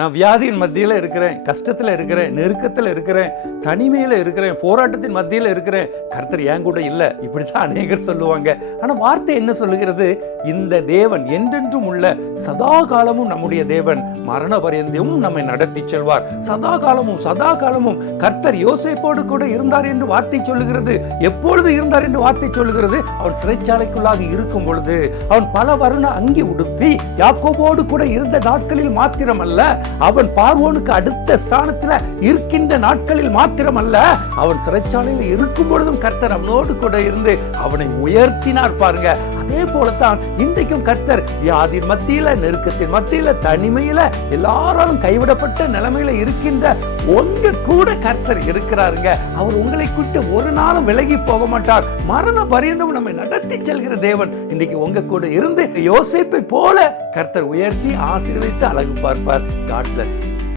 நான் வியாதியின் மத்தியில் இருக்கிறேன், கஷ்டத்தில் இருக்கிறேன், நெருக்கத்தில் இருக்கிறேன், தனிமையில் இருக்கிறேன், போராட்டத்தின் மத்தியில் இருக்கிறேன், கர்த்தர் என் கூட இல்லை, இப்படித்தான் அநேகர் சொல்லுவாங்க. ஆனால் வார்த்தை என்ன சொல்லுகிறது? இந்த தேவன் என்றென்றும் உள்ள சதா காலமும் நம்முடைய தேவன், மரண பரியந்தமும் நம்மை நடத்தி செல்வார். சதா காலமும் கர்த்தர் யோசேப்போடு கூட இருந்தார் என்று வார்த்தை சொல்லுகிறது. எப்பொழுது இருந்தார் என்று வார்த்தை சொல்லுகிறது? அவன் சிறைச்சாலைக்குள்ளாக இருக்கும் பொழுது, அவன் பல வருண அங்கி உடுத்தி யாக்கோபோடு கூட இருந்த நாட்களில் மாத்திரமல்ல, அவன் பார்வோனுக்கு அடுத்த ஸ்தானத்தில் இருக்கின்ற நாட்களில் மாத்திரமல்ல, அவன் சிறைச்சாலையில் இருக்கும் பொழுதும் கர்த்தர் அவனோடு கூட இருந்து அவனை உயர்த்தினார். பாருங்க, அதே போலத்தான் இன்றைக்கும் கர்த்தர் வியாதியின் மத்தியில, நெருக்கத்தின் மத்தியில, தனிமையில, எல்லாரும் கைவிடப்பட்ட நிலைமையில இருக்கின்ற உங்க கூட கர்த்தர் இருக்கிறாருங்க. அவர் உங்களை கூட்டு ஒரு நாளும் விலகி போக மாட்டார். மரண பரியந்தம் நம்மை நடத்தி செல்கிற தேவன் இன்றைக்கு உங்க கூட இருந்து யோசேப்பை போல கர்த்தர் உயர்த்தி ஆசீர்வதித்து அழகு பார்ப்பார். God bless.